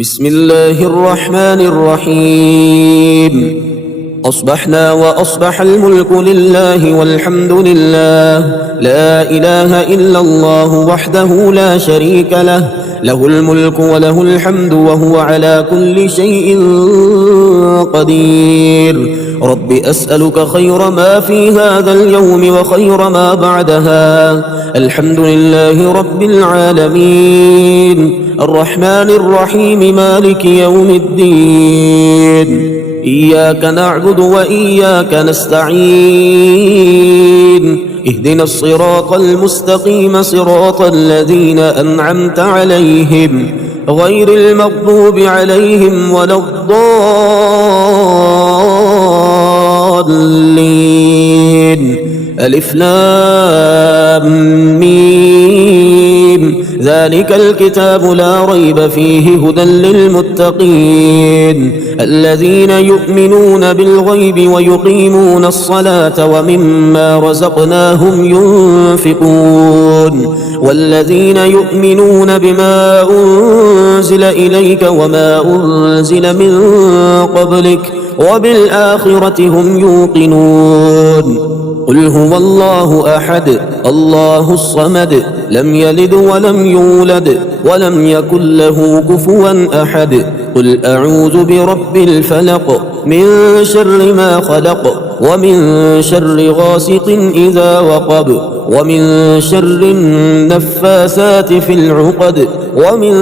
بسم الله الرحمن الرحيم. أصبحنا وأصبح الملك لله والحمد لله، لا إله إلا الله وحده لا شريك له، له الملك وله الحمد وهو على كل شيء قدير. رب أسألك خير ما في هذا اليوم وخير ما بعدها. الحمد لله رب العالمين الرحمن الرحيم مالك يوم الدين. إياك نعبد وإياك نستعين، اهدنا الصراط المستقيم صراط الذين أنعمت عليهم غير المغضوب عليهم ولا الضالين. ألف لام ميم، ذلك الكتاب لا ريب فيه هدى للمتقين الذين يؤمنون بالغيب ويقيمون الصلاة ومما رزقناهم ينفقون والذين يؤمنون بما أنزل إليك وما أنزل من قبلك وبالآخرة هم يوقنون. قل هو الله أحد الله الصمد لم يلد ولم يولد ولم يكن له كفوا أحد. قل أعوذ برب الفلق من شر ما خلق ومن شر غاسق إذا وقب ومن شر النفاثات في العقد ومن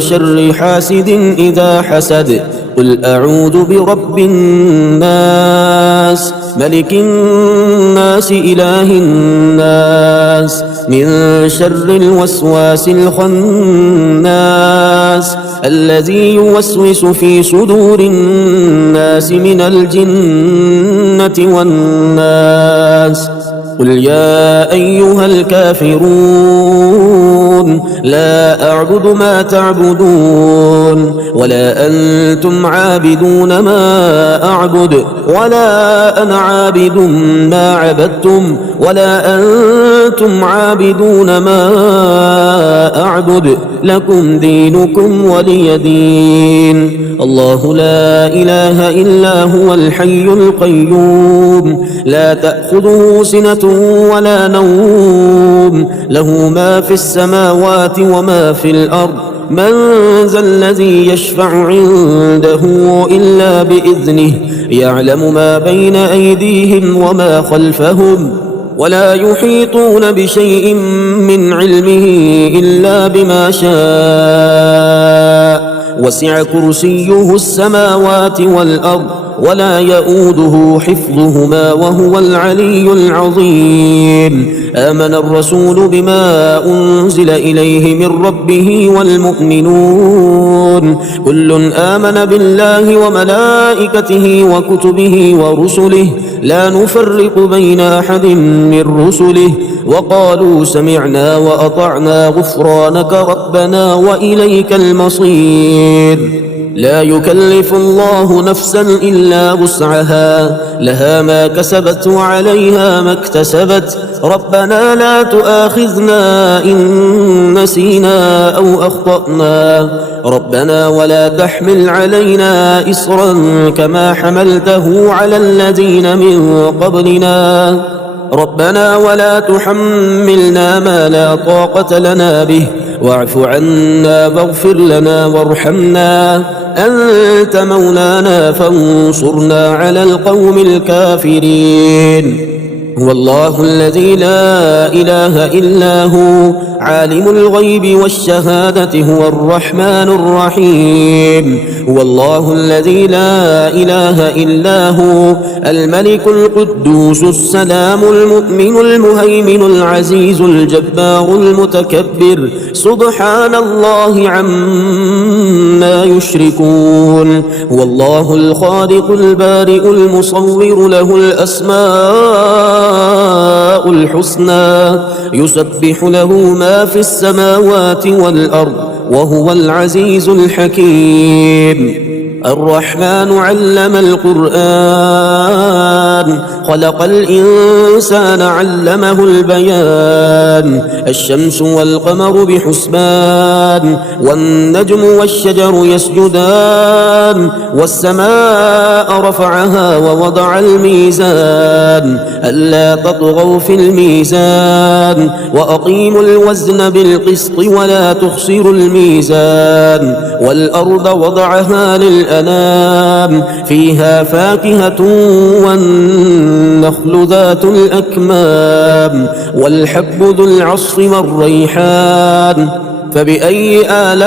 شر حاسد إذا حسد. قل أعوذ برب الناس ملك الناس إله الناس من شر الوسواس الخناس الذي يوسوس في صدور الناس من الجنة والناس. قل يا أيها الكافرون لا أعبد ما تعبدون ولا أنتم عابدون ما أعبد ولا أنا عابد ما عبدتم ولا أنتم عابدون ما أعبد لكم دينكم ولي دين. الله لا إله إلا هو الحي القيوم لا تأخذه سنة ولا نوم له ما في السماوات وما في الأرض. من ذا الذي يشفع عنده إلا بإذنه يعلم ما بين أيديهم وما خلفهم ولا يحيطون بشيء من علمه إلا بما شاء. وسع كرسيه السماوات والأرض ولا يؤوده حفظهما وهو العلي العظيم. آمن الرسول بما أنزل إليه من ربه والمؤمنون كل آمن بالله وملائكته وكتبه ورسله لا نفرق بين أحد من رسله وقالوا سمعنا وأطعنا غفرانك ربنا وإليك المصير. لا يكلف الله نفسا إلا وسعها لها ما كسبت وعليها ما اكتسبت. ربنا لا تؤاخذنا إن نسينا أو أخطأنا ربنا ولا تحمل علينا إصرا كما حملته على الذين من قبلنا ربنا ولا تحملنا ما لا طاقة لنا به واعف عنا واغفر لنا وارحمنا أنت مولانا فانصرنا على القوم الكافرين. هو الله الذي لا إله إلا هو عالم الغيب والشهادة هو الرحمن الرحيم. هو الله الذي لا إله إلا هو الملك القدوس السلام المؤمن المهيمن العزيز الجبار المتكبر سبحان الله عما يشركون. هو الله الخالق البارئ المصور له الأسماء الحسنى يسبح له ما في السماوات والأرض وهو العزيز الحكيم. الرحمن علم القرآن خلق الإنسان علمه البيان الشمس والقمر بحسبان والنجم والشجر يسجدان والسماء رفعها ووضع الميزان ألا تطغوا في الميزان وأقيموا الوزن بالقسط ولا تخسروا الميزان والأرض وضعها للأنام فيها فاكهة والنخل ذات الأكمام والحب ذو العصف والريحان فبأي آلاء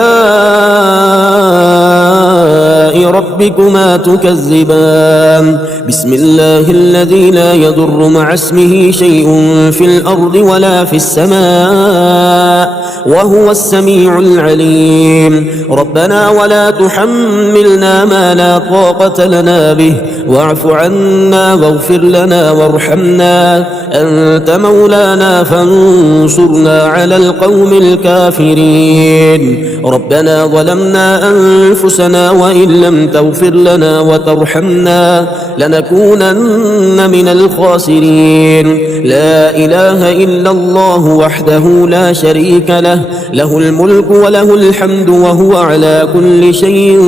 ربكما تكذبان بسم الله الذي لا يضر مع اسمه شيء في الأرض ولا في السماء وهو السميع العليم ربنا ولا تحملنا ما لا طاقة لنا به واعف عنا واغفر لنا وارحمنا أنت مولانا فانصرنا على القوم الكافرين ربنا ظلمنا أنفسنا وإن لم تغفر لنا وترحمنا لنكونن من الخاسرين لا إله إلا الله وحده لا شريك له له الملك وله الحمد وهو على كل شيء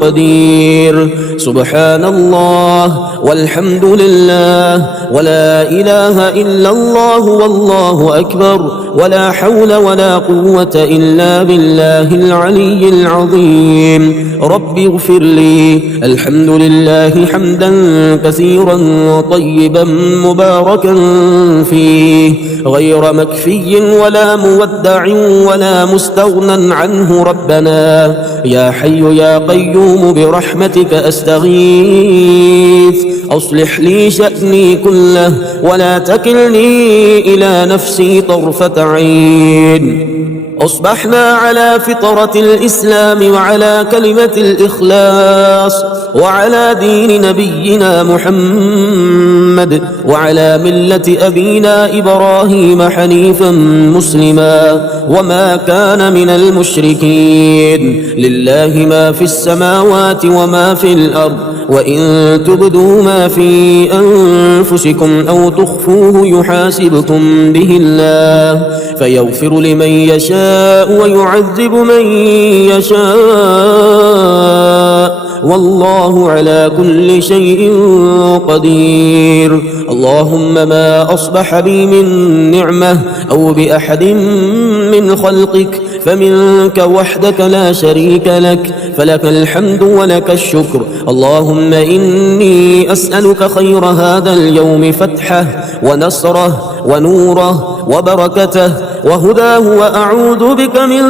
قدير سبحان الله والحمد لله ولا إله إلا الله والله أكبر ولا حول ولا قوة إلا بالله العلي العظيم رب اغفر لي الحمد لله حمدا كثيرا طيبا مباركا فيه غير مكفي ولا مودع ولا مستغنى عنه ربنا يا حي يا قيوم برحمتك أستغيث أصلح لي شأني كله ولا تكلني إلى نفسي طرفة عين أصبحنا على فطرة الإسلام وعلى كلمة الإخلاص وعلى دين نبينا محمد وعلى ملة أبينا إبراهيم حنيفا مسلما وما كان من المشركين لله ما في السماوات وما في الأرض وإن تبدوا ما في أنفسكم أو تخفوه يحاسبكم به الله فيغفر لمن يشاء ويعذب من يشاء والله على كل شيء قدير اللهم ما أصبح بي من نعمة أو بأحد من خلقك فمنك وحدك لا شريك لك فلك الحمد ولك الشكر اللهم إني أسألك خير هذا اليوم فتحه ونصره ونوره وبركته وهداه وأعوذ بك من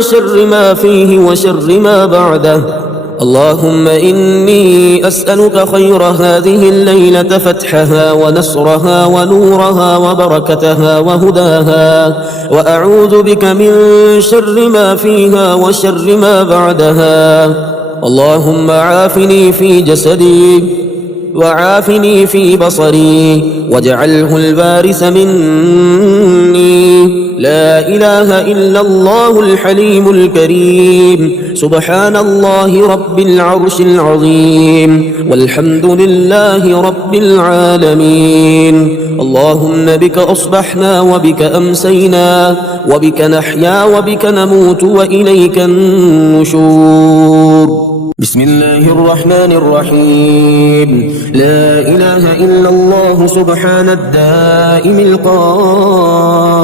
شر ما فيه وشر ما بعده اللهم إني أسألك خير هذه الليلة فتحها ونصرها ونورها وبركتها وهداها وأعوذ بك من شر ما فيها وشر ما بعدها اللهم عافني في جسدي وعافني في بصري واجعله الوارث مني لا إله إلا الله الحليم الكريم سبحان الله رب العرش العظيم والحمد لله رب العالمين اللهم بك أصبحنا وبك أمسينا وبك نحيا وبك نموت وإليك النشور بسم الله الرحمن الرحيم لا إله إلا الله سبحان الدائم القائم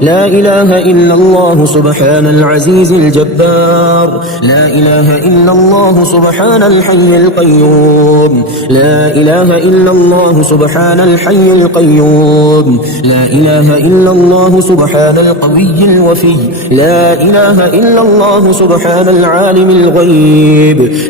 لا إله إلا الله سبحان العزيز الجبار لا إله إلا الله سبحان الحي القيوم لا إله إلا الله سبحان الحي القيوم لا إله إلا الله سبحان القوي الوفي لا إله إلا الله سبحان العالم الغيب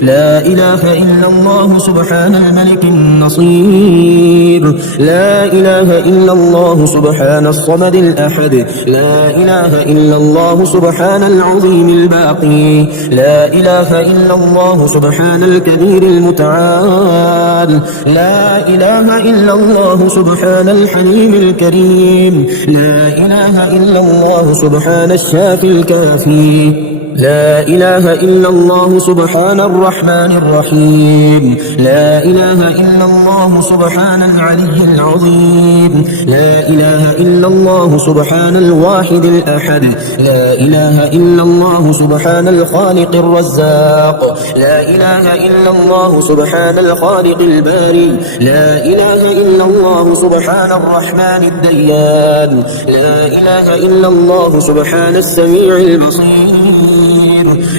لا إله إلا الله سبحان الملك النصير لا إله إلا الله سبحان الصمد الأحد لا إله إلا الله سبحان العظيم الباقي لا إله إلا الله سبحان الكبير المتعال لا إله إلا الله سبحان الحليم الكريم لا إله إلا الله سبحان الشافي الكافي لا إله إلا الله سبحان الرحمن الرحيم. لا إله إلا الله سبحان العلي العظيم. لا إله إلا الله سبحان الواحد الأحد. لا إله إلا الله سبحان الخالق الرزاق. لا إله إلا الله سبحان الخالق الباري. لا إله إلا الله سبحان الرحمن الديان. لا إله إلا الله سبحان السميع البصير.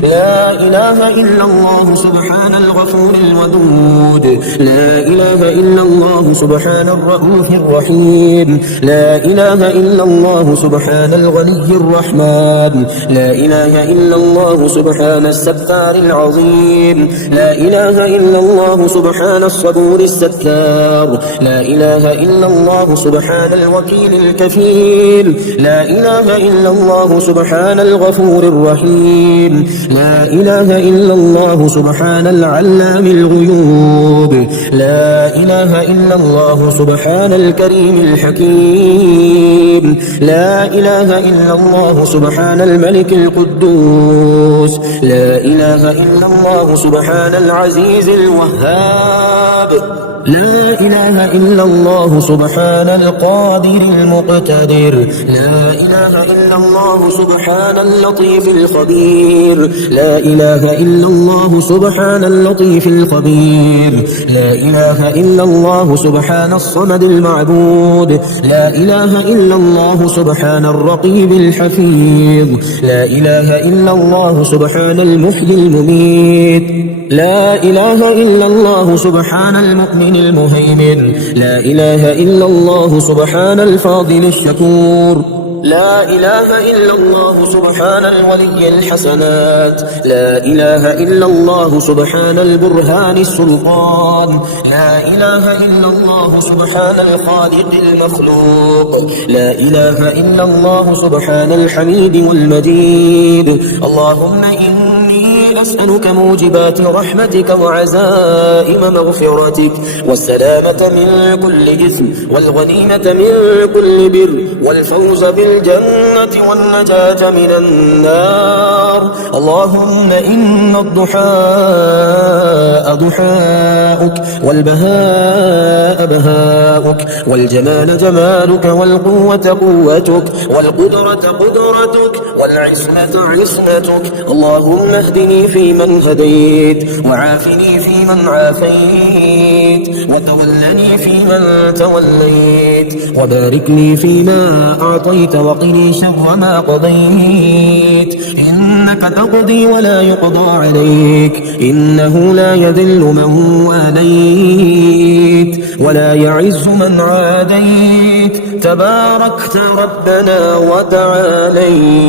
لا إله إلا الله سبحان الغفور الودود. لا إله إلا الله سبحان الرؤوف الرحيم. لا إله إلا الله سبحان الغني الرحمن. لا إله إلا الله سبحان الستار العظيم. لا إله إلا الله سبحان الصبور الستار. لا إله إلا الله سبحان الوكيل الكفيل. لا إله إلا الله سبحان الغفور الرحيم. لا إله إلا الله سبحان العلام الغيوب. لا إله إلا الله سبحان الكريم الحكيم. لا إله إلا الله سبحان الملك القدوس. لا إله إلا الله سبحان العزيز الوهاب. لا إله إلا الله سبحان القادر المقتدر. لا إله إلا الله سبحان اللطيف الخبير. لا إله إلا الله سبحان اللطيف الخبير. لا إله إلا الله سبحان الصمد المعبود. لا إله إلا الله سبحان الرقيب الحفيظ. لا إله إلا الله سبحان المحيي المميت. لا إله إلا الله سبحان المؤمن المهيمن. لا إله إلا الله سبحان الفاضل الشكور. لا إله إلا الله سبحان الولي الحسنات. لا إله إلا الله سبحان البرهان السلطان. لا إله إلا الله سبحان الخالق المخلوق. لا إله إلا الله سبحان الحميد والمجيد. اللهم إني أسألك موجبات رحمتك وعزائم مغفرتك والسلامة من كل إثم والغنيمة من كل بر والفوز بالجنة والنجاة من النار. اللهم إن الضحاء ضحاؤك والبهاء بهاؤك والجمال جمالك والقوة قوتك والقدرة قدرتك والعصمة عصمتك. اللهم اهدني فيمن هديت وعافني فيمن عافيت وتولني فيمن توليت وبارك لي فيما أعطيت وقني شر ما قضيت. إنك تقضي ولا يقضى عليك. إنه لا يذل من واليت ولا يعز من عاديت. تباركت ربنا وتعاليت.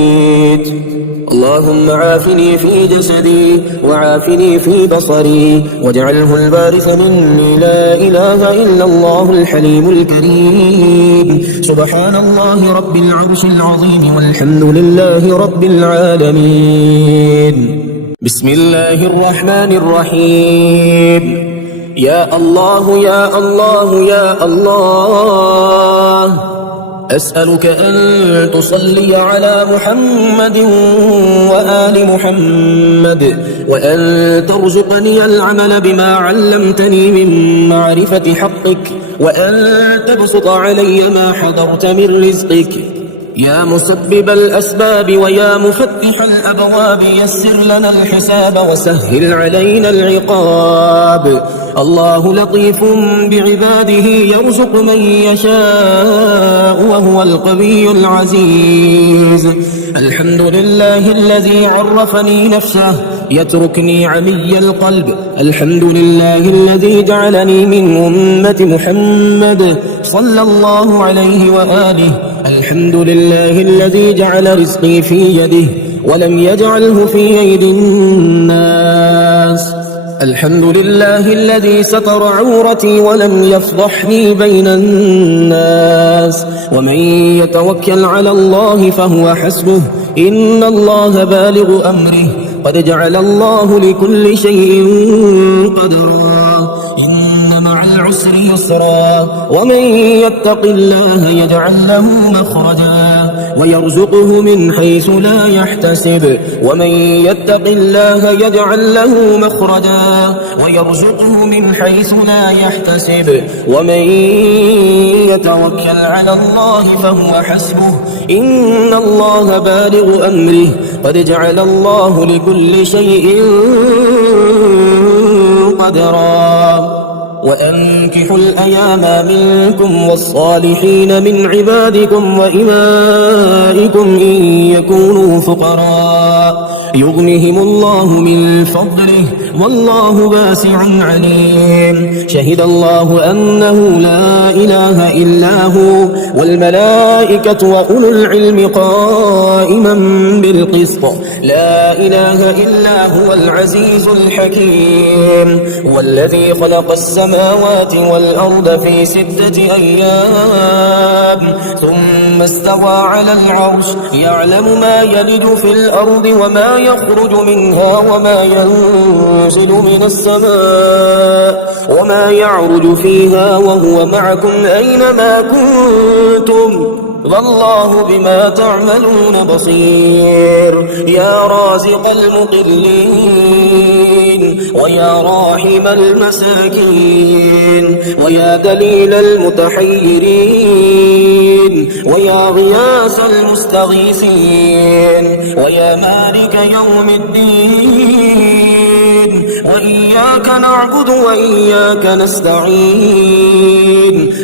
اللهم عافني في جسدي وعافني في بصري واجعله الوارث مني. لا إله إلا الله الحليم الكريم. سبحان الله رب العرش العظيم والحمد لله رب العالمين. بسم الله الرحمن الرحيم. يا الله يا الله يا الله أسألك أن تصلي على محمد وآل محمد وأن ترزقني العمل بما علمتني من معرفة حقك وأن تبسط علي ما حضرت من رزقك. يا مسبب الأسباب ويا مفتح الأبواب يسر لنا الحساب وسهل علينا العقاب. الله لطيف بعباده يرزق من يشاء وهو القوي العزيز. الحمد لله الذي عرفني نفسه يتركني عمي القلب. الحمد لله الذي جعلني من أمة محمد صلى الله عليه وآله. الحمد لله الذي جعل رزقي في يده ولم يجعله في أيدي الناس. الحمد لله الذي ستر عورتي ولم يفضحني بين الناس. ومن يتوكل على الله فهو حسبه. إن الله بالغ أمره قد جعل الله لكل شيء قدرا. إن مع العسر يسرا ومن يتق الله يجعل له مخرجا ويرزقه من حيث لا يحتسب ومن يتق الله يجعل له مخرجا ويرزقه من حيث لا يحتسب ومن يتوكل على الله فهو حسبه إن الله بالغ أمره قد جعل الله لكل شيء قدرا وأنكحوا الأيام منكم والصالحين من عبادكم وإمائكم إن يكونوا فقراء يغنهم الله من فضله والله واسع عليم شهد الله أنه لا إله إلا هو والملائكة وأولو العلم قائما بالقسط لا إله إلا هو العزيز الحكيم والذي خلق السماوات والأرض في 6 أيام ثم استوى على العرش يعلم ما يلج في الأرض وما يخرج منها وما ينزل من السماء وما يعرج فيها وهو معكم أينما كنتم والله بما تعملون بصير يا رازق المقلين ويا راحم المساكين ويا دليل المتحيرين ويا غياث المستغيثين ويا مالك يوم الدين وإياك نعبد وإياك نستعين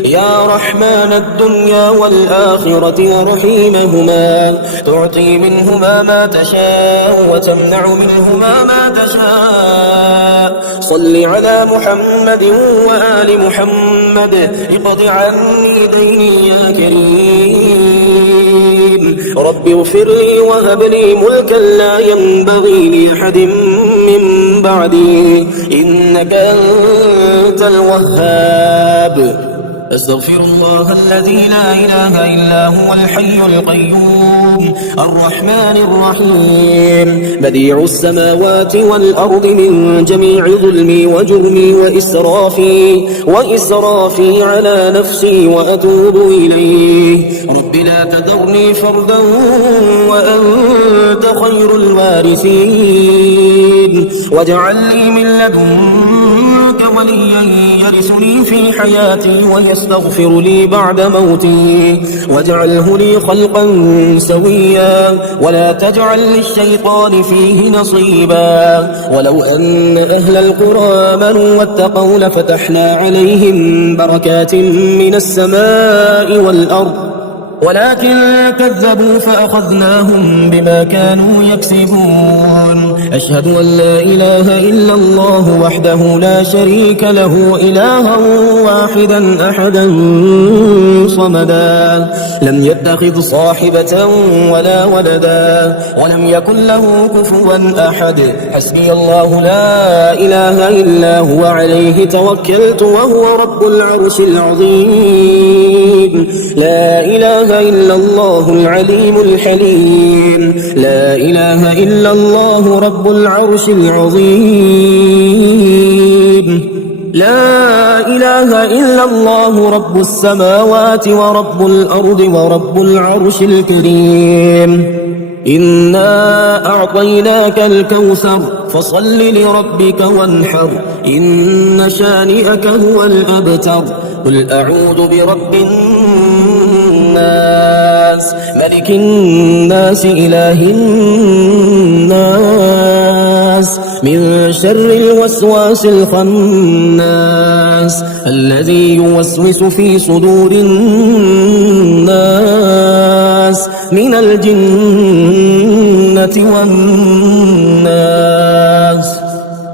يا رحمن الدنيا والآخرة ورحيمهما تعطي منهما ما تشاء وتمنع منهما ما تشاء صل على محمد وآل محمد اقض عني ديني يا كريم رب اغفر لي وهب لي ملكا لا ينبغي لأحد من بعدي إنك أنت الوهاب أستغفر الله الذي لا إله إلا هو الحي القيوم الرحمن الرحيم بديع السماوات والأرض من جميع ظلمي وجرمي وإسرافي على نفسي وأتوب إليه رب لا تذرني فردا وأنت خير الوارثين واجعل لي من لدنك وليا يرثني في حياتي ويستغفر لي بعد موتي واجعله لي خلقا سويا ولا تجعل للشيطان فيه نصيبا ولو أن أهل القرى آمنوا واتقوا لفتحنا عليهم بركات من السماء والأرض ولكن كذبوا فأخذناهم بما كانوا يكسبون أشهد أن لا إله إلا الله وحده لا شريك له إلها واحدا أحدا صمدا لم يتخذ صاحبة ولا ولدا ولم يكن له كفوا أحد حسبي الله لا إله إلا هو عليه توكلت وهو رب العرش العظيم لا إله إلا الله العليم الحليم لا إله إلا الله رب العرش العظيم لا إله إلا الله رب السماوات ورب الأرض ورب العرش الكريم إنا أعطيناك الكوثر فصل لربك وانحر إن شانئك هو الأبتر قل أعوذ برب الناس ملك الناس إله الناس من شر الوسواس الخناس الذي يوسوس في صدور الناس من الجنة والناس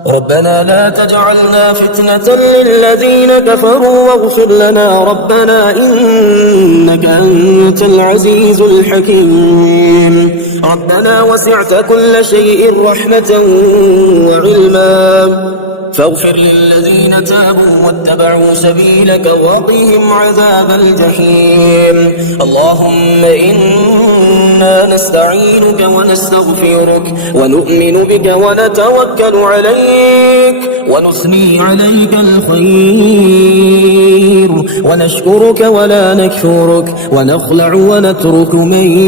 ربنا لا تجعلنا فتنة للذين كفروا واغفر لنا ربنا إنك أنت العزيز الحكيم ربنا وسعت كل شيء رحمة وعلما فاغفر للذين تابوا واتبعوا سبيلك وقهم عذاب الجحيم اللهم إنا نستعينك ونستغفرك ونؤمن بك ونتوكل عليك ونثني عليك الخير ونشكرك ولا نكفرك ونخلع ونترك من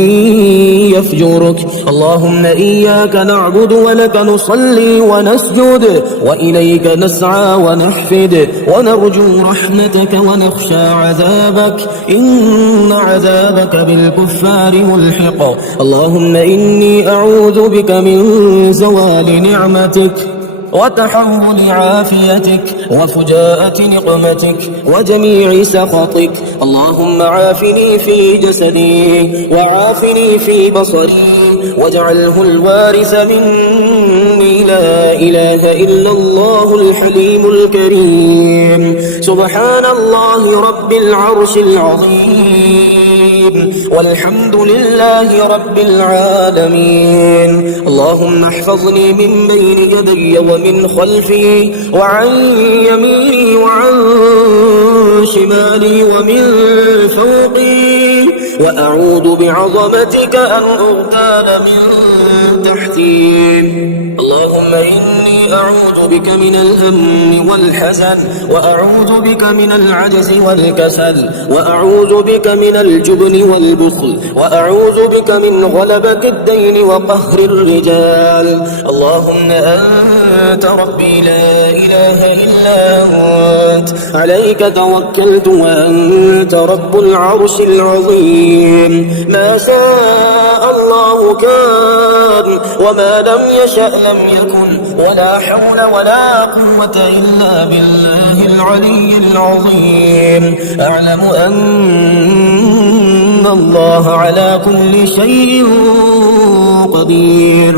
يفجرك. اللهم إياك نعبد ولك نصلي ونسجد وإليك نسعى ونحفد ونرجو رحمتك ونخشى عذابك إن عذابك بالكفار ملحق. اللهم إني أعوذ بك من زوال نعمتك وتحول عافيتك وفجاءة نقمتك وجميع سخطك. اللهم عافني في جسدي وعافني في بصري واجعله الوارث مني. لا إله إلا الله الحليم الكريم. سبحان الله رب العرش العظيم والحمد لله رب العالمين. اللهم احفظني من بين يدي ومن خلفي وعن يميني وعن شمالي ومن فوقي وأعوذ بعظمتك أن أغتال من تحتي. اللهم إني أعوذ بك من الهم والحزن وأعوذ بك من العجز والكسل وأعوذ بك من الجبن والبخل وأعوذ بك من غلبة الدين وقهر الرجال. اللهم أنت ربي لا إله إلا أنت عليك توكلت وأنت رب العرش العظيم. ما شاء الله كان وما لم يشأ لم يكن ولا حول ولا قوة إلا بالله العلي العظيم. أعلم أن الله على كل شيء قدير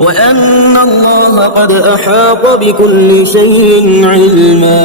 وأن الله قد أحاط بكل شيء علما.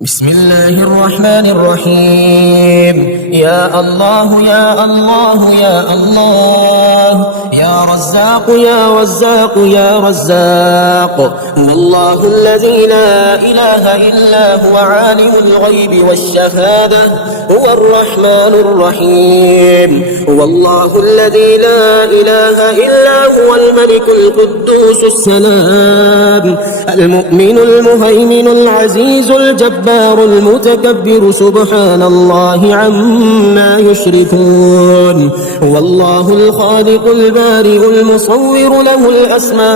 بسم الله الرحمن الرحيم. يا الله يا الله يا الله يا رزاق يا رزاق يا رزاق. هو الله الذي لا إله إلا هو عالم الغيب والشهادة هو الرحمن الرحيم. هو الله الذي لا إله إلا هو الملك القدوس السلام المؤمن المهيمن العزيز الجبار المتكبر. سبحان الله عما يشركون. هو الله الخالق البارئ المصور له الأسماء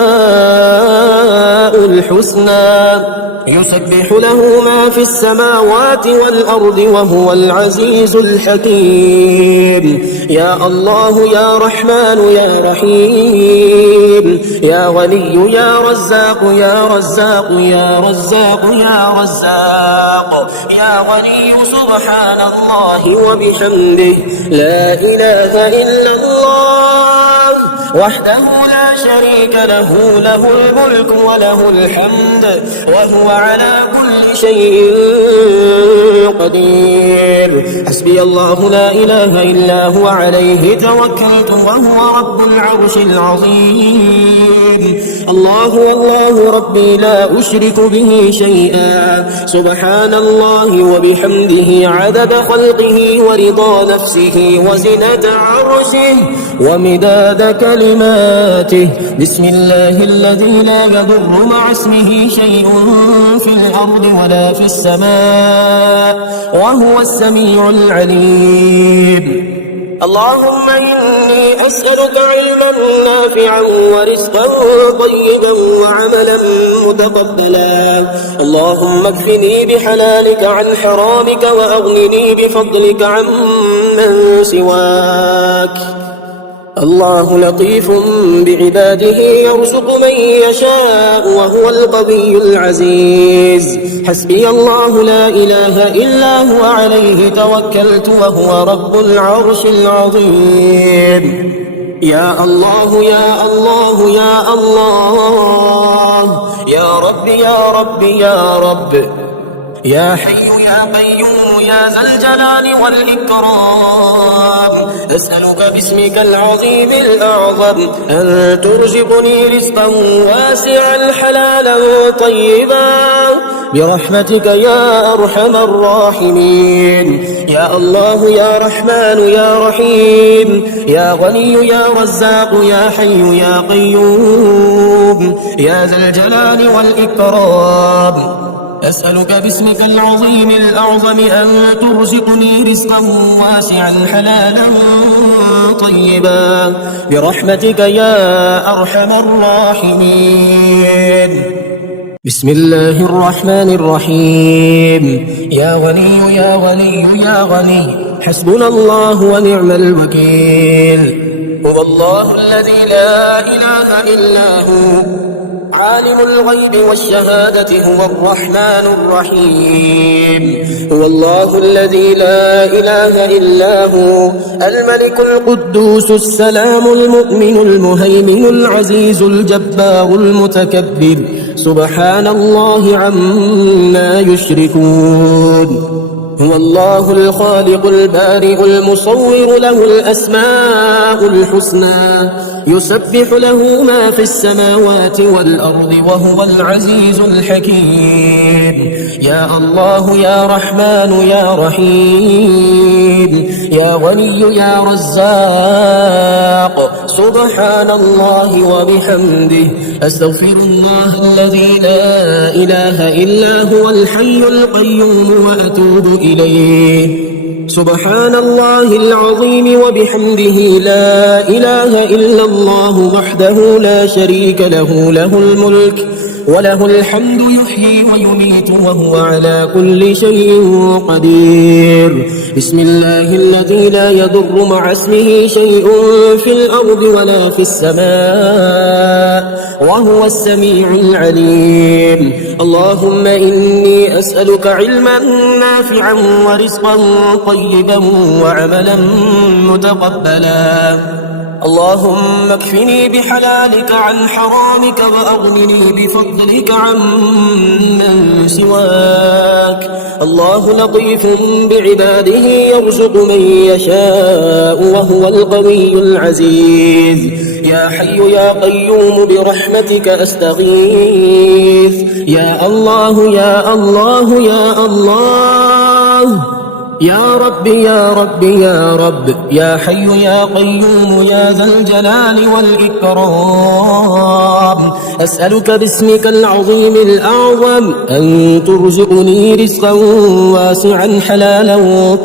الحسنى يسبح له ما في السماوات والأرض وهو العزيز الحكيم. يا الله يا رحمن يا رحيم يا غني يا رزاق يا رزاق يا رزاق يا رزاق يا غني. سبحان الله وبحمده لا إله إلا الله وحده لا شريك له له الملك وله الحمد وهو على كل شيء قدير. حسبي الله لا إله إلا هو عليه توكلت وهو رب العرش العظيم. الله والله ربي لا أشرك به شيئا. سبحان الله وبحمده عدد خلقه ورضا نفسه وزنة عرشه ومداد كلماته. بسم الله الذي لا يضر مع اسمه شيء في الأرض ولا في السماء وهو السميع العليم. اللهم إني أسألك علما نافعا ورزقا طيبا وعملا متقبلا. اللهم اكفني بحلالك عن حرامك وأغنني بفضلك عمن سواك. الله لطيف بعباده يرزق من يشاء وهو القوي العزيز. حسبي الله لا إله إلا هو عليه توكلت وهو رب العرش العظيم. يا الله يا الله يا الله يا رب يا رب يا رب يا حي يا قيوم يا ذا الجلال والإكرام. أسألك باسمك العظيم الأعظم أن ترزقني رزقا واسعا حلالا طيبا برحمتك يا أرحم الراحمين. يا الله يا رحمن يا رحيم يا غني يا رزاق يا حي يا قيوم يا ذا الجلال والإكرام. أسألك باسمك العظيم الأعظم أن ترزقني رزقا واسعا حلالا طيبا برحمتك يا أرحم الراحمين. بسم الله الرحمن الرحيم. يا غني يا غني يا غني حسبنا الله ونعم الوكيل. هو الله الذي لا إله إلا هو عالم الغيب والشهادة هو الرحمن الرحيم. هو الله الذي لا إله إلا هو الملك القدوس السلام المؤمن المهيمن العزيز الجبار المتكبر سبحان الله عما يشركون. هو الله الخالق البارئ المصور له الأسماء الحسنى يسبح له ما في السماوات والأرض وهو العزيز الحكيم. يا الله يا رحمن يا رحيم يا غني يا رزاق سبحان الله وبحمده أستغفر الله الذي لا إله إلا هو الحي القيوم وأتوب إليه. سبحان الله العظيم وبحمده لا إله إلا الله وحده لا شريك له له الملك وله الحمد يحيي ويميت وهو على كل شيء قدير. بسم الله الذي لا يضر مع اسمه شيء في الأرض ولا في السماء وهو السميع العليم. اللهم إني أسألك علما نافعا ورزقا طيبا وعملا متقبلا. اللهم اكفني بحلالك عن حرامك وأغنني بفضلك عمن سواك. الله لطيف بعباده يرزق من يشاء وهو القوي العزيز. يا حي يا قيوم برحمتك أستغيث. يا الله يا الله يا الله يا رب يا رب يا رب يا حي يا قيوم يا ذا الجلال والإكرام. أسألك باسمك العظيم الأعظم أن ترزقني رزقا واسعا حلالا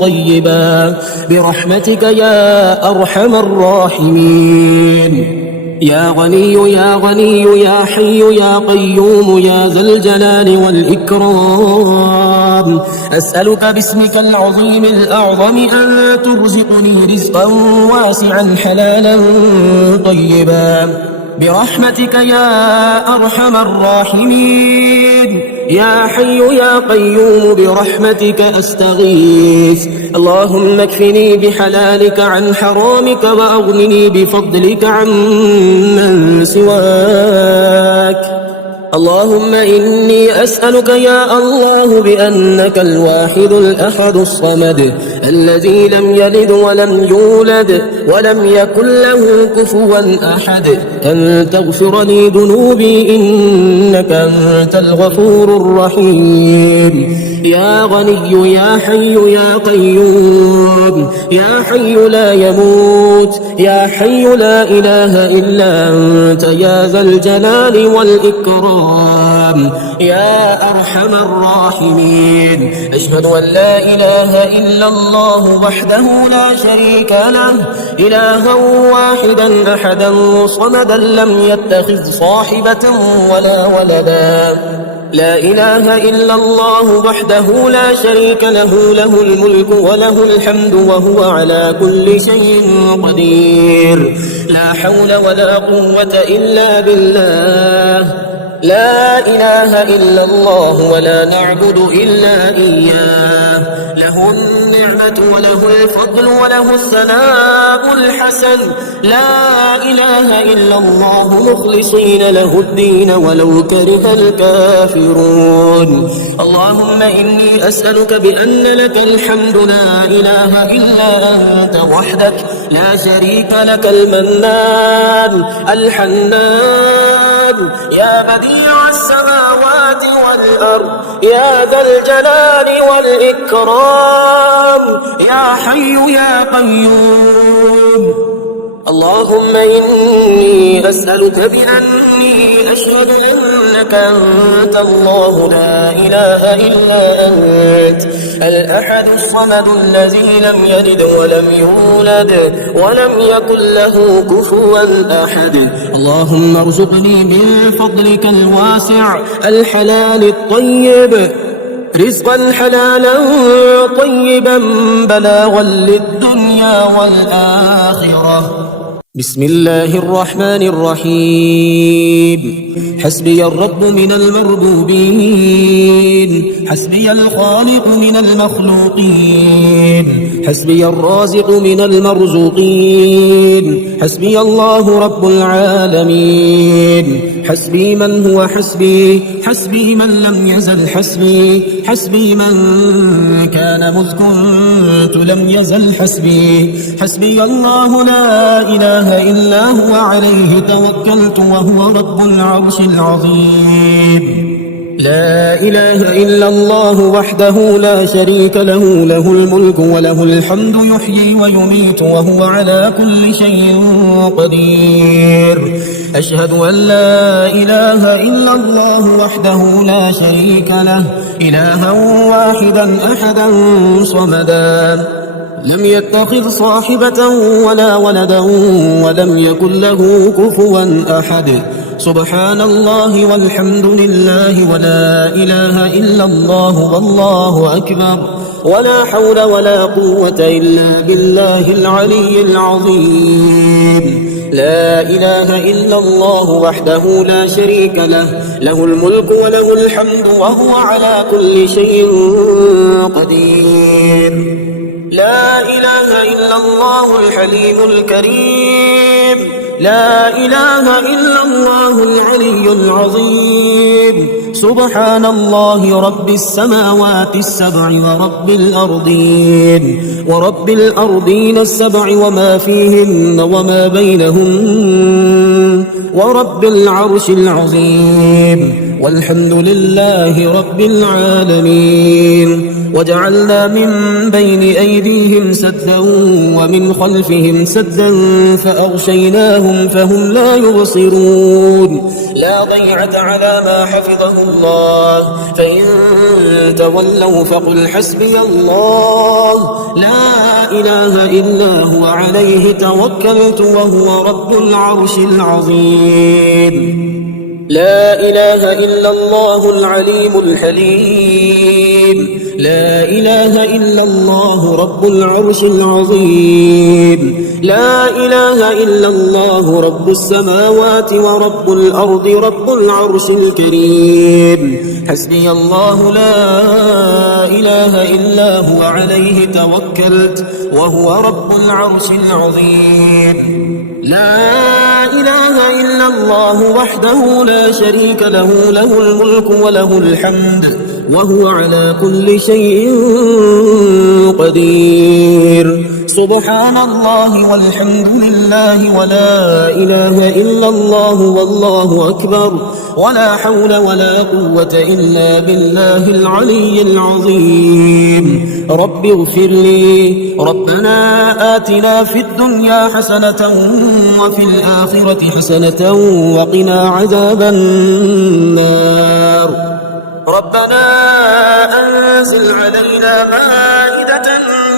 طيبا برحمتك يا أرحم الراحمين. يا غني يا غني يا حي يا قيوم يا ذا الجلال والإكرام. أسألك باسمك العظيم الأعظم أن ترزقني رزقا واسعا حلالا طيبا برحمتك يا أرحم الراحمين. يا حي يا قيوم برحمتك أستغيث. اللهم اكفني بحلالك عن حرامك وأغنني بفضلك عمن سواك. اللهم إني أسألك يا الله بأنك الواحد الأحد الصمد الذي لم يلد ولم يولد ولم يكن له كفوا أحد أن تغفر لي ذنوبي إنك أنت الغفور الرحيم. يا غني يا حي يا قيوم يا حي لا يموت يا حي لا إله إلا أنت يا ذا الجلال والإكرام يا أرحم الراحمين. أشهد أن لا إله إلا الله وحده لا شريك له إلها واحدا أحدا صمدا لم يتخذ صاحبة ولا ولدا. لا إله إلا الله وحده لا شريك له له الملك وله الحمد وهو على كل شيء قدير. لا حول ولا قوة إلا بالله. لا إله إلا الله ولا نعبد إلا إياه. له النعمة وله الفضل وله الثناء الحسن. لا إله إلا الله مخلصين له الدين ولو كره الكافرون. اللهم إني أسألك بأن لك الحمد لا إله إلا أنت وحدك لا شريك لك المنان الحنان يا بديع السماوات والأرض يا ذا الجلال والإكرام يا حي يا قيوم. اللهم إني أسألك بأني أشهد أنك أنت الله لا إله إلا أنت الأحد الصمد الذي لم يلد ولم يولد ولم يكن له كفوا أحد. اللهم ارزقني من فضلك الواسع الحلال الطيب رزقا حلالا طيبا بلاغا للدنيا والآخرة. بسم الله الرحمن الرحيم. حسبي الرب من المربوبين، حسبي الخالق من المخلوقين، حسبي الرازق من المرزوقين، حسبي الله رب العالمين. حسبي من هو حسبي، حسبي من لم يزل حسبي، حسبي من كان مذ كنت لم يزل حسبي. حسبي الله لا إله إلا هو عليه توكلت وهو رب العرش العظيم. لا إله إلا الله وحده لا شريك له، له الملك وله الحمد يحيي ويميت وهو على كل شيء قدير. أشهد أن لا إله إلا الله وحده لا شريك له، إلها واحدا أحدا صمدا، لم يتخذ صاحبة ولا ولدا ولم يكن له كفوا أحد. سبحان الله والحمد لله ولا إله إلا الله والله أكبر، ولا حول ولا قوة إلا بالله العلي العظيم. لا إله إلا الله وحده لا شريك له، له الملك وله الحمد وهو على كل شيء قدير. لا إله إلا الله الحليم الكريم، لا إله إلا الله العلي العظيم. سبحان الله رب السماوات السبع ورب الأرضين السبع وما فيهن وما بينهن ورب العرش العظيم. والحمد لله رب العالمين. وجعلنا من بين أيديهم سدا ومن خلفهم سدا فأغشيناهم فهم لا يبصرون. لا ضيعة على ما حفظه الله، فإن تولوا فقل حسبي الله لا إله إلا هو عليه توكلت وهو رب العرش العظيم. لا إله إلا الله العليم الحليم، لا إله إلا الله رب العرش العظيم. لا إله إلا الله رب السماوات ورب الأرض رب العرش الكريم. حسبي الله لا إله إلا هو عليه توكلت وهو رب العرش العظيم. لا إله إلا الله وحده لا شريك له، له الملك وله الحمد وهو على كل شيء قدير. سبحان الله والحمد لله ولا إله إلا الله والله أكبر، ولا حول ولا قوة إلا بالله العلي العظيم. رب اغفر لي. ربنا آتنا في الدنيا حسنة وفي الآخرة حسنة وقنا عذاب النار. ربنا أنزل علينا مائدة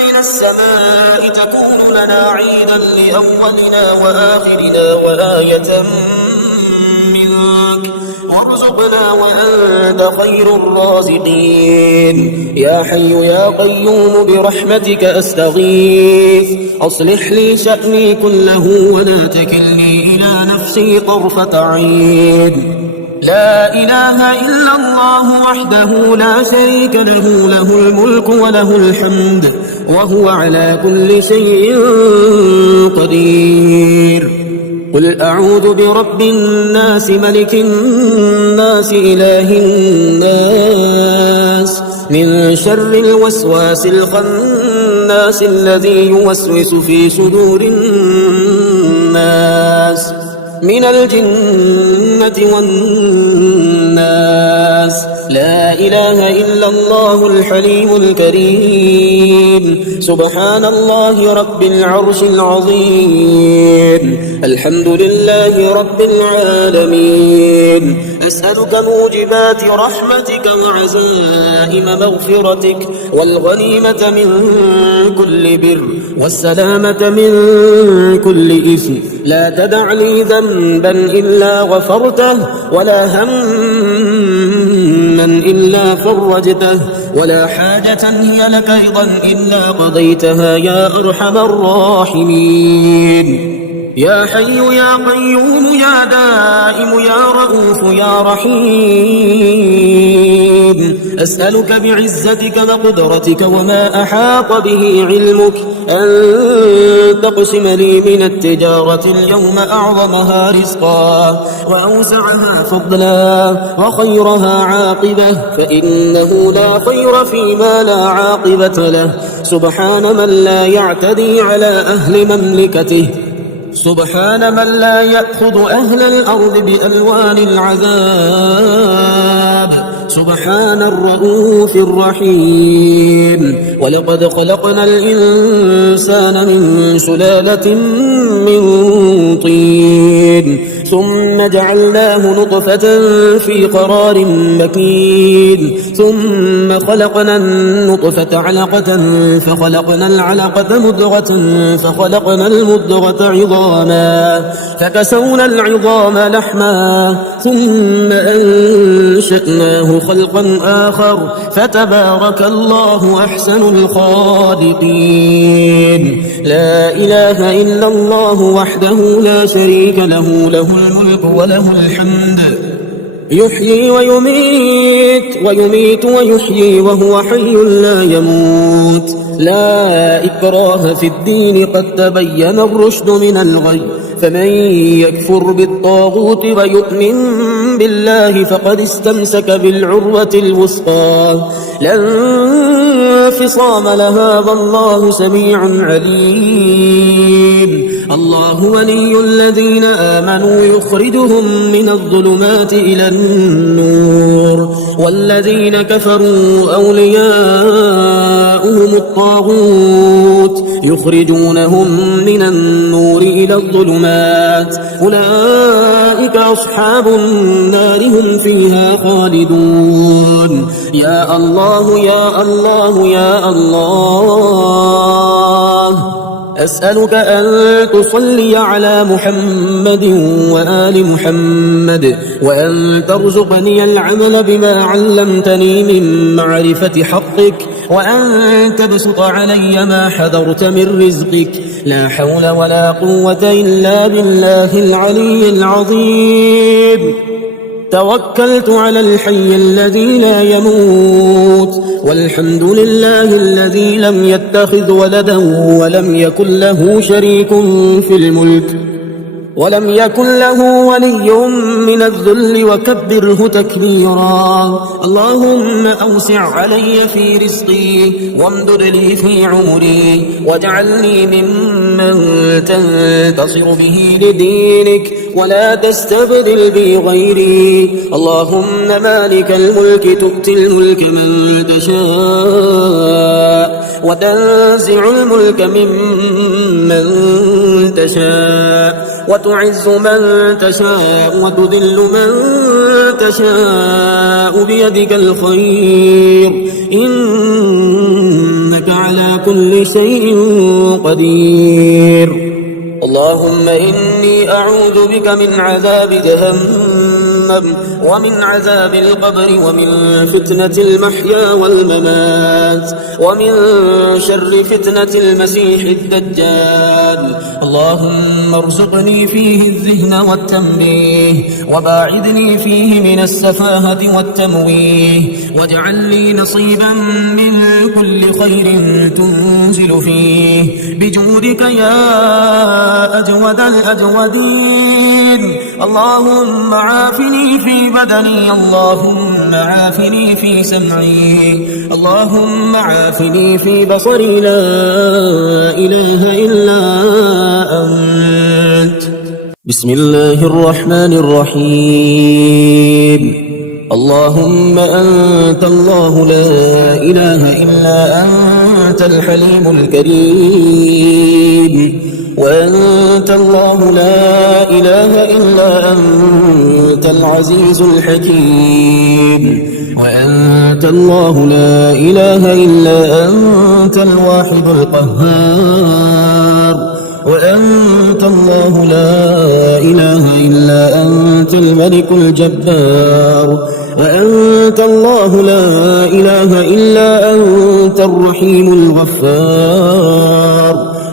من السماء تكون لنا عيدا لأولنا وآخرنا وآية منك، وارزقنا وأنت خير الرازقين. يا حي يا قيوم برحمتك أستغيث، أصلح لي شأني كله ولا تكلني إلى نفسي طرفة عين. لا إله إلا الله وحده لا شريك له، له الملك وله الحمد وهو على كل شيء قدير. قل أعوذ برب الناس ملك الناس إله الناس من شر الوسواس الخناس الذي يوسوس في صدور الناس من الجنة والناس. لا إله إلا الله الحليم الكريم. سبحان الله رب العرش العظيم. الحمد لله رب العالمين. أسألك موجبات رحمتك وعزائم مغفرتك والغنيمة من كل بر والسلامة من كل إثم. لا تدع لي ذنبا إلا غفرته ولا هما إلا فرجته ولا حاجة هي لك رضا إلا قضيتها يا أرحم الراحمين. يا حي يا قيوم يا دائم يا رؤوف يا رحيم. أسألك بعزتك وقدرتك وما أحاط به علمك أن تقسم لي من التجارة اليوم أعظمها رزقا وأوسعها فضلا وخيرها عاقبة، فإنه لا خير فيما لا عاقبة له. سبحان من لا يعتدي على أهل مملكته، سبحان من لا يأخذ أهل الأرض بألوان العذاب، سبحان الرؤوف الرحيم. ولقد خلقنا الإنسان من سلالة من طين ثم جعلناه نطفة في قرار مكين ثم خلقنا النطفة علقة فخلقنا العلقة مضغة فخلقنا المضغة عظاما فكسونا العظام لحما ثم أنشأناه خلقا آخر فتبارك الله أحسن الخالقين. لا إله إلا الله وحده لا شريك له، له الملك وله الحمد، يحيي ويميت ويحيي وهو حي لا يموت. لا إكراه في الدين قد تبين الرشد من الغي، فمن يكفر بالطاغوت ويؤمن بالله فقد استمسك بالعروة الوثقى لا انفصام لها والله سميع عليم. الله ولي الذين آمنوا يخرجهم من الظلمات إلى النور والذين كفروا أولياؤهم الطاغوت يخرجونهم من النور إلى الظلمات أولئك أصحاب النار هم فيها خالدون. يا الله يا الله يا الله، أسألك أن تصلي على محمد وآل محمد وأن ترزقني العمل بما علمتني من معرفة حقك وأن تبسط علي ما حضرت من رزقك. لا حول ولا قوة إلا بالله العلي العظيم. توكلت على الحي الذي لا يموت والحمد لله الذي لم يتخذ ولدا ولم يكن له شريك في الملك ولم يكن له ولي من الذل وكبره تكبيرا. اللهم أوسع علي في رزقي وامدد لي في عمري واجعلني ممن تنتصر به لدينك ولا تستبدل بي غيري. اللهم مالك الملك تؤتي الملك من تشاء وتنزع الملك ممن تشاء وتعز من تشاء وتذل من تشاء بيدك الخير إنك على كل شيء قدير. اللهم إني أعوذ بك من عذاب جهنم ومن عذاب القبر ومن فتنة المحيا والممات ومن شر فتنة المسيح الدجال. اللهم ارزقني فيه الذهن والتنبيه وباعدني فيه من السفاهة والتمويه واجعل لي نصيبا من كل خير تنزل فيه بجودك يا أجود الأجودين. اللهم عافني في بدني، اللهم عافني في سمعي، اللهم عافني في بصري، لا إله إلا أنت. بسم الله الرحمن الرحيم. اللهم أنت الله لا إله إلا أنت الحليم الكريم وأنت الله لا إله إلا أنت العزيز الحكيم وأنت الله لا إله إلا أنت الواحد القهار وأنت الله لا إله إلا أنت الملك الجبار وأنت الله لا إله إلا أنت الرحيم الغفار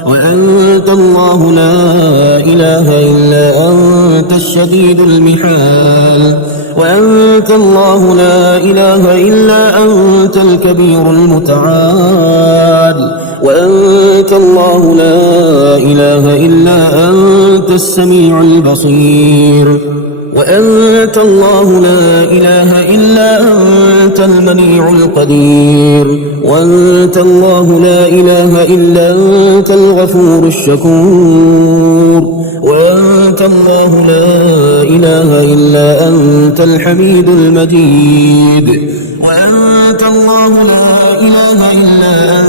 وأنت الله لا إله إلا أنت الشديد المحال وأنت الله لا إله إلا أنت الكبير المتعال وأنت الله لا إله إلا أنت السميع البصير وأنت الله لا إله إلا أنت المنيع القدير وأنت الله لا إله إلا أنت الغفور الشكور وأنت الله لا إله إلا أنت الحميد المجيد وأنت الله لا إله إلا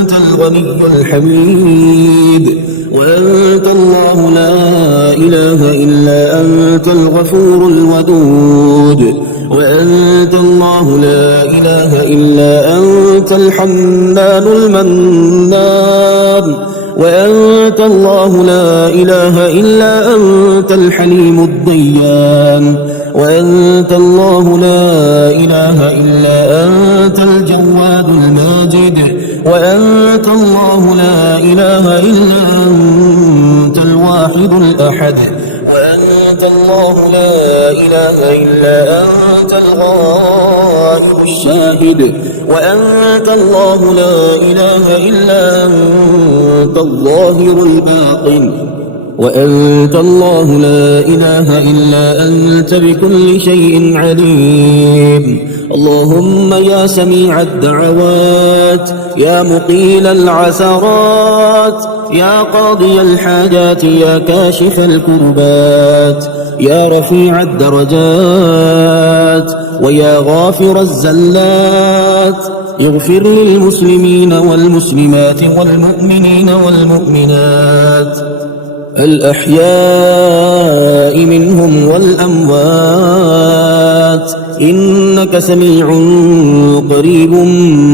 أنت الغني الحميد وأنت الله لا إله إلا أنت الغفور الودود وأنت الله لا إله إلا أنت الحنان المنان وأنت الله لا إله إلا أنت الحليم الديان وأنت الله لا إله إلا أنت الجواد الماجد وأنت الله لا إله إلا أنت الواحد الأحد وأنت الله لا إله إلا أنت الغائب الشاهد وأنت الله لا إله إلا أنت الظاهر الباطن وأنت الله لا إله إلا أنت بكل شيء عليم اللهم يا سميع الدعوات يا مقيل العثرات يا قاضي الحاجات يا كاشف الكربات يا رفيع الدرجات ويا غافر الزلات اغفر للمسلمين والمسلمات والمؤمنين والمؤمنات الأحياء منهم والأموات إنك سميع قريب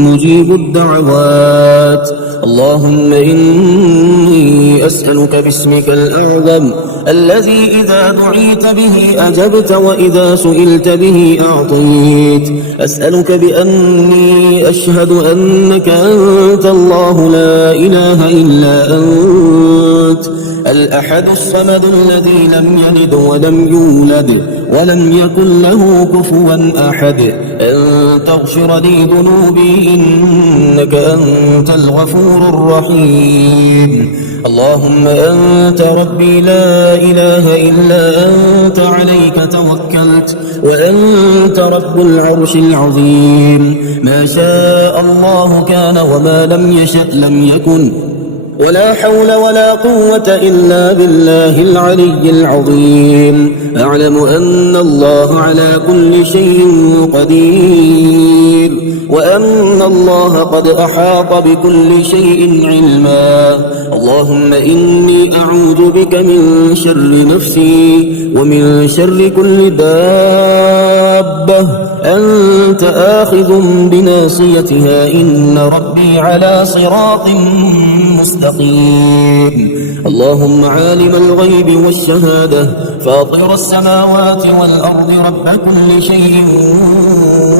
مجيب الدعوات اللهم إني أسألك باسمك الأعظم الذي إذا دعيت به أجبت وإذا سئلت به أعطيت أسألك بأني أشهد أنك أنت الله لا إله إلا أنت الأحد الصمد الذي لم يلد ولم يولد ولم يكن له كفوا أحد أن تغفر لي ذنوبي إنك أنت الغفور الرحيم اللهم أنت ربي لا إله إلا أنت عليك توكلت وأنت رب العرش العظيم ما شاء الله كان وما لم يشأ لم يكن ولا حول ولا قوة إلا بالله العلي العظيم أعلم أن الله على كل شيء قدير وأن الله قد أحاط بكل شيء علما اللهم إني أعوذ بك من شر نفسي ومن شر كل دابة أنت آخذ بناصيتها إن ربي على صراط مستقيم اللهم عالم الغيب والشهادة فاطر السماوات والأرض رب كل شيء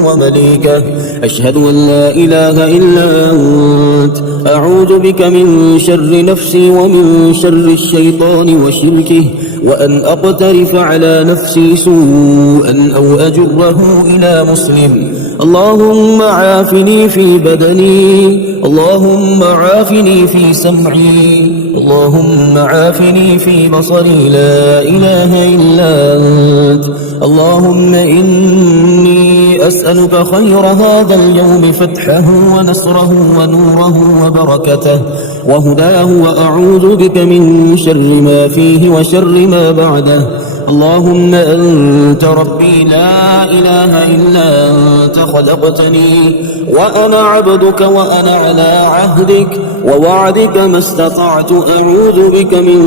ومليكه أشهد أن لا إله إلا أنت أعوذ بك من شر نفسي ومن شر الشيطان وشركه وأن أقترف على نفسي سوءا أو أجره إلى مسلم اللهم عافني في بدني اللهم عافني في سمعي اللهم عافني في بصري لا إله إلا أنت اللهم إني أسألك خير هذا اليوم فتحه ونصره ونوره وبركته وهداه وأعوذ بك من شر ما فيه وشر ما بعده اللهم أنت ربي لا إله إلا أنت خلقتني وأنا عبدك وأنا على عهدك ووعدك ما استطعت أعوذ بك من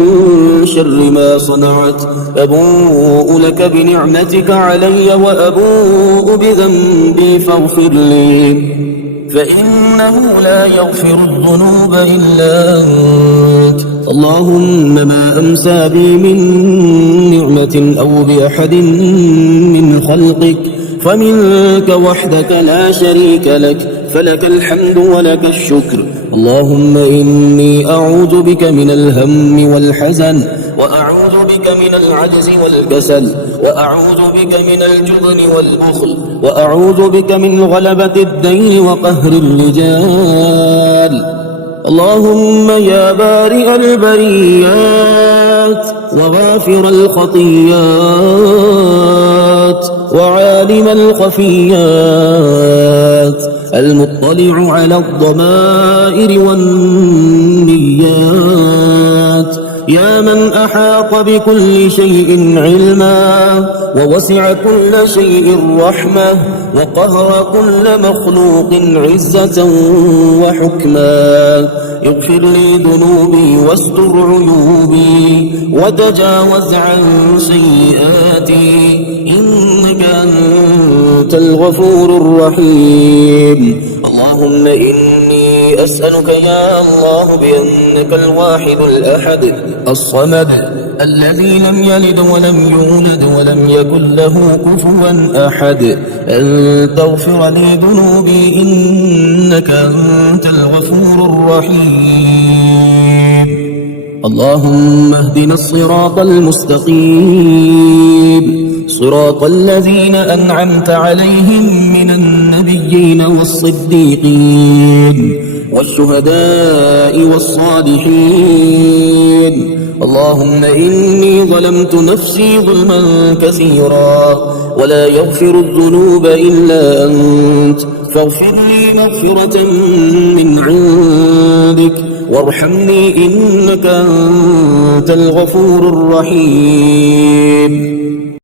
شر ما صنعت أبوء لك بنعمتك علي وأبوء بذنبي فاغفر لي فإنه لا يغفر الذنوب إلا أنت اللهم ما أمسى بي من نعمة أو بأحد من خلقك فمنك وحدك لا شريك لك فلك الحمد ولك الشكر اللهم إني أعوذ بك من الهم والحزن وأعوذ بك من العجز والكسل وأعوذ بك من الجبن والبخل وأعوذ بك من غلبة الدين وقهر الرجال اللهم يا بارئ البريات وغافر الخطيات وعالم الخفيات المطلع على الضمائر والنيات يا من أحاط بكل شيء علما ووسع كل شيء رحمة وقهر كل مخلوق عزة وحكما اغفر لي ذنوبي واستر عيوبي وتجاوز عن سيئاتي إنك أنت الغفور الرحيم اللهم إني أسألك يا الله بأنك الواحد الأحد الصمد الذي لم يلد ولم يولد ولم يكن له كفوا أحد أن تغفر لي ذنوبي إنك أنت الغفور الرحيم اللهم اهدنا الصراط المستقيم صراط الذين أنعمت عليهم من النبيين والصديقين والشهداء والصالحين اللهم إني ظلمت نفسي ظلما كثيرا ولا يغفر الذنوب إلا أنت فاغفر لي مغفرة من عندك وارحمني إنك أنت الغفور الرحيم